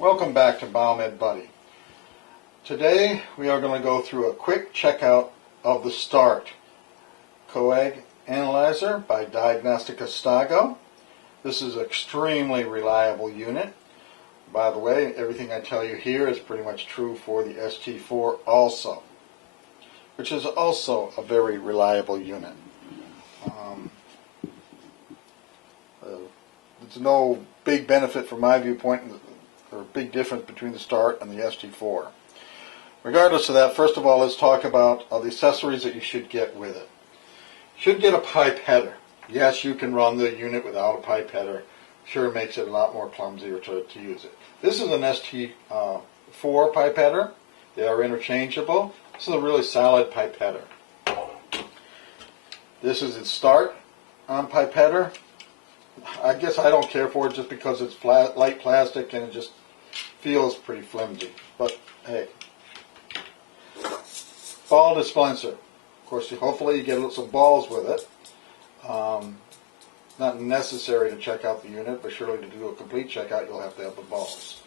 Welcome back to Biomed Buddy. Today we are going to go through a quick checkout of the START Coag Analyzer by Diagnostica Stago. This is an extremely reliable unit. By the way, everything I tell you here is pretty much true for the ST4 also, which is also a very reliable unit. There's no big benefit from my viewpoint or big difference between the START and the ST4. Regardless of that, first of all, let's talk about the accessories that you should get with it. You should get a pipetter. Yes, you can run the unit without a pipetter. Sure, it makes it a lot more clumsier to use it. This is an ST4 pipetter. They are interchangeable. This is a really solid pipetter. This is its START pipetter. I guess I don't care for it just because it's light plastic and it just feels pretty flimsy. But hey, ball dispenser. Of course, hopefully you get some balls with it. Not necessary to check out the unit, but surely to do a complete checkout, you'll have to have the balls.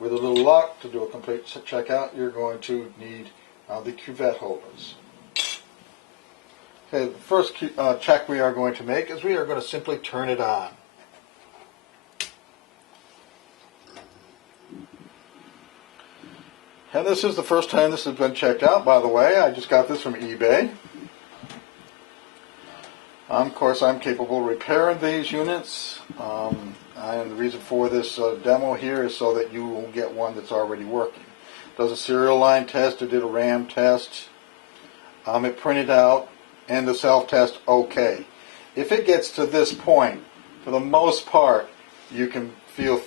With a little luck, to do a complete checkout, you're going to need the cuvette holders. Okay, the first check we are going to make is we are going to simply turn it on. And this is the first time this has been checked out, by the way. I just got this from eBay. Of course, I'm capable of repairing these units. And the reason for this demo here is so that you will get one that's already working. It does a serial line test. It did a RAM test. It printed out. And the self-test okay. If it gets to this point, for the most part, you can feel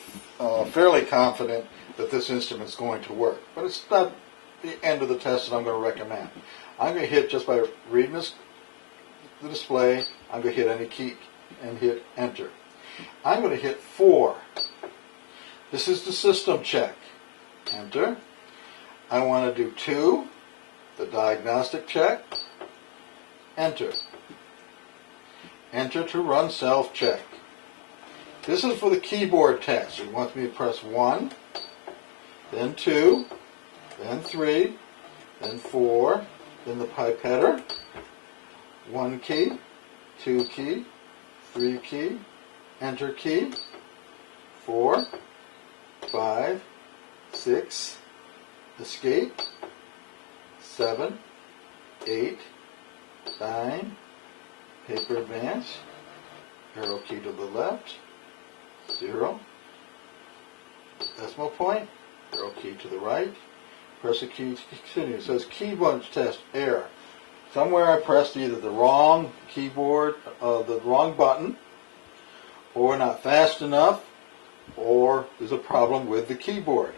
fairly confident that this instrument is going to work. But it's not the end of the test that I'm going to recommend. I'm going to hit, just by reading the display, I'm going to hit any key and hit enter. I'm going to hit 4. This is the system check. Enter. I want to do 2, the diagnostic check. Enter. Enter to run self-check. This is for the keyboard test. It wants me to press 1, then 2, then 3, then 4, then the pipetter, 1 key, 2 key, 3 key, enter key, 4, 5, 6, escape, 7, 8, 9, paper advance, arrow key to the left, 0, decimal point, arrow key to the right, press the key to continue. It says key bunch test error. Somewhere I pressed either the wrong keyboard, the wrong button, or not fast enough, or there's a problem with the keyboard.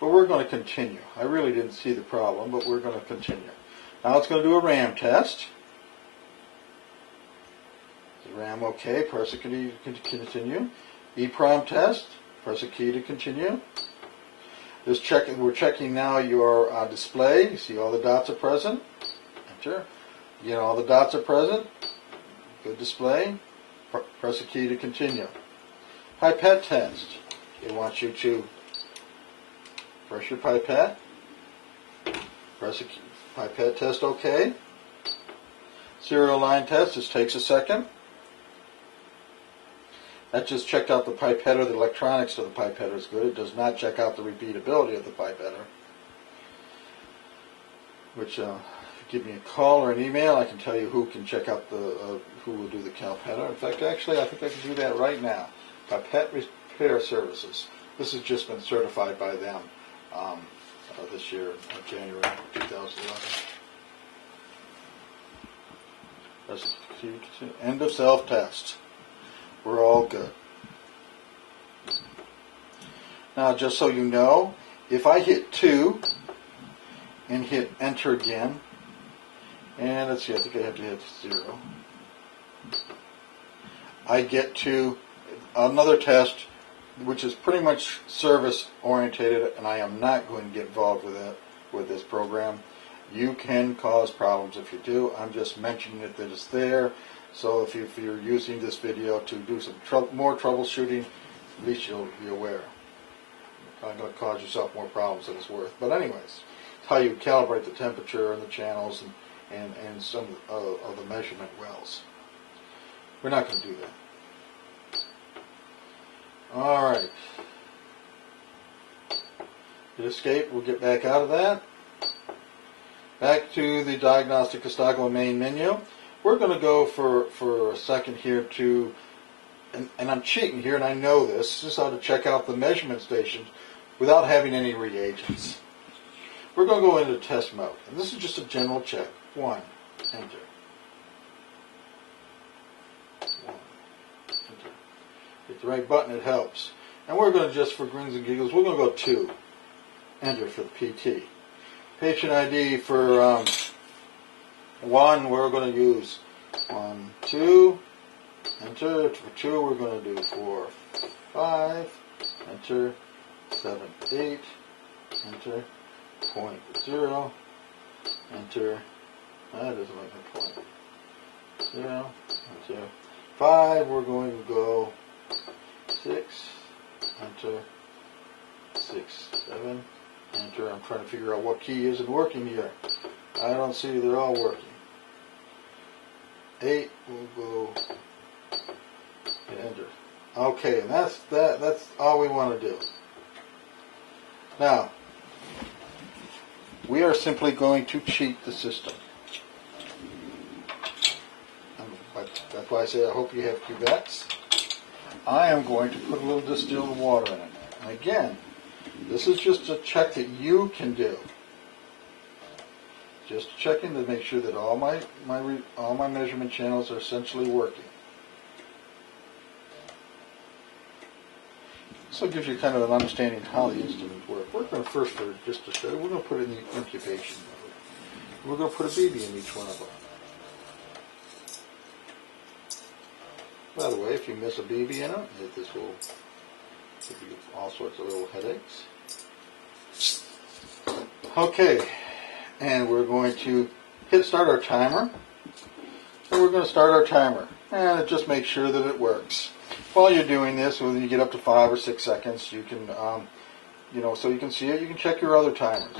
But we're going to continue. I really didn't see the problem, but we're going to continue. Now it's going to do a RAM test. RAM OK, press a key to continue. EEPROM test, press a key to continue. We're checking now your display. You see all the dots are present. Enter. Again, all the dots are present. Good display. Press a key to continue. Pipette test. It wants you to press your pipette. Press a key. Pipette test OK. Serial line test. This takes a second. That just checked out the pipetter. The electronics of the pipetter is good. It does not check out the repeatability of the pipetter. Which, if you give me a call or an email, I can tell you who can check out who will do the calpetter. In fact, actually, I think I can do that right now. Pipette Repair Services. This has just been certified by them this year, January 2011. End of self-test. We're all good. Now, just so you know, if I hit 2 and hit enter again, and let's see, I think I have to hit 0, I get to another test which is pretty much service orientated, and I am not going to get involved with this program. You can cause problems if you do. I'm just mentioning it that it's there. So if you're using this video to do some more troubleshooting, at least you'll be aware. going to cause yourself more problems than it's worth. But anyways, it's how you calibrate the temperature and the channels and some of the measurement wells. We're not going to do that. All right. It escaped. We'll get back out of that. Back to the diagnostic Costago main menu. We're going to go for a second here to, and I'm cheating here, and I know this is how to check out the measurement stations without having any reagents. We're going to go into test mode, and this is just a general check. 1, enter. 1, enter. Hit the right button, it helps. And we're going to just, for grins and giggles, we're going to go 2, enter for the PT. Patient ID for 1, we're going to use 1, 2, enter. For 2, we're going to do 4, 5, enter. 7, 8, enter. 0, enter. That doesn't make a point. 0, enter. 5, we're going to go 6, enter. 6, 7, enter. I'm trying to figure out what key isn't working here. I don't see they're all working. 8, we'll go and enter. Okay, and that's all we want to do. Now, we are simply going to cheat the system. That's why I say I hope you have cuvettes. I am going to put a little distilled water in it. And again, this is just a check that you can do. Just checking to make sure that all my measurement channels are essentially working. So it gives you kind of an understanding of how the instruments work. We're going to first, just to show you, we're going to put it in the incubation mode. We're going to put a BB in each one of them. By the way, if you miss a BB in it, this will give you all sorts of little headaches. Okay, and we're going to hit start our timer. So we're going to start our timer, and it just makes sure that it works. While you're doing this, when you get up to 5 or 6 seconds, you can, so you can see it. You can check your other timers.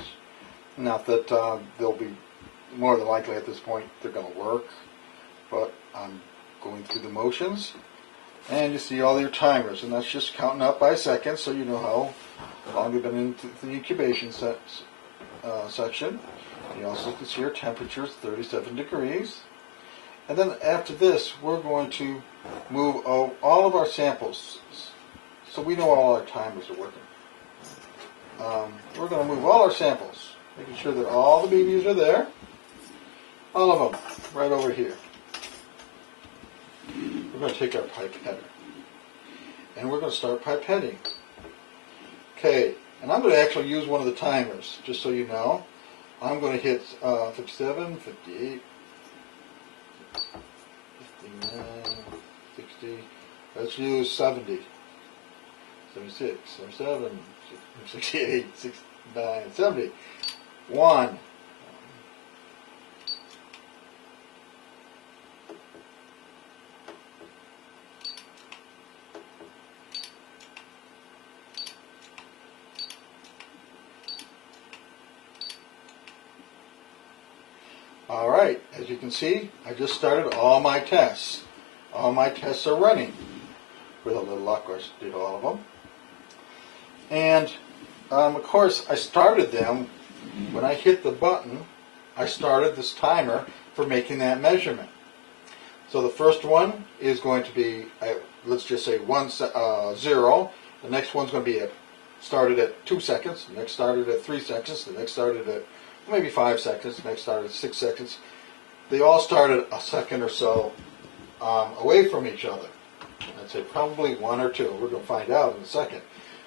Not that they'll be more than likely at this point they're going to work, but I'm going through the motions, and you see all your timers, and that's just counting up by seconds, so you know how long you've been in the incubation section. You also can see your temperature is 37 degrees. And then after this, we're going to move all of our samples, so we know all our timers are working. We're going to move all our samples, making sure that all the BBs are there, all of them, right over here. We're going to take our pipetter, and we're going to start pipetting. Okay, and I'm going to actually use one of the timers, just so you know. I'm going to hit 57, 58, 59, 60, let's use 70, 76, 77, 68, 69, 70, 1. All right, as you can see, I just started all my tests. All my tests are running. With a little luck, I did all of them. And, of course, I started them when I hit the button. I started this timer for making that measurement. So the first one is going to be, let's just say 0. The next one's going to be started at 2 seconds. The next started at 3 seconds. The next started at maybe 5 seconds. The next started at 6 seconds. They all started a second or so away from each other. I'd say probably 1 or 2. We're going to find out in a second.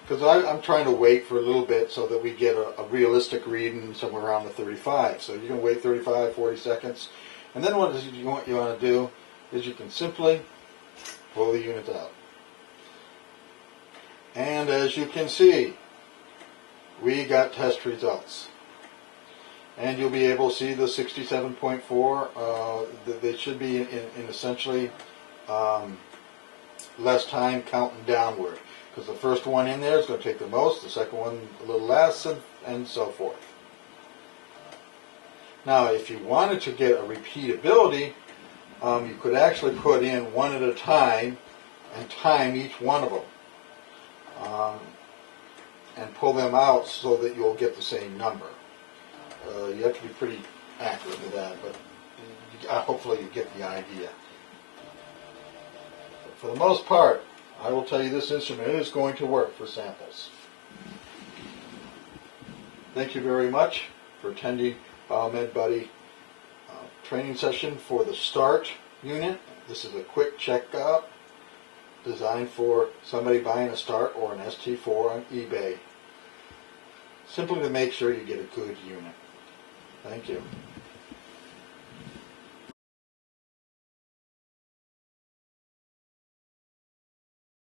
Because I'm trying to wait for a little bit so that we get a realistic reading somewhere around the 35. So you're going to wait 35, 40 seconds. And then what you want to do is you can simply pull the unit out. And as you can see, we got test results. And you'll be able to see the 67.4. They should be in essentially less time counting downward. because the first one in there is going to take the most, the second one a little less, and so forth. Now, if you wanted to get a repeatability, you could actually put in one at a time and time each one of them, and pull them out so that you'll get the same number. You have to be pretty accurate with that, but hopefully you get the idea. But for the most part, I will tell you this instrument is going to work for samples. Thank you very much for attending BioMedBuddy training session for the START unit. This is a quick checkup designed for somebody buying a START or an ST4 on eBay. Simply to make sure you get a good unit. Thank you.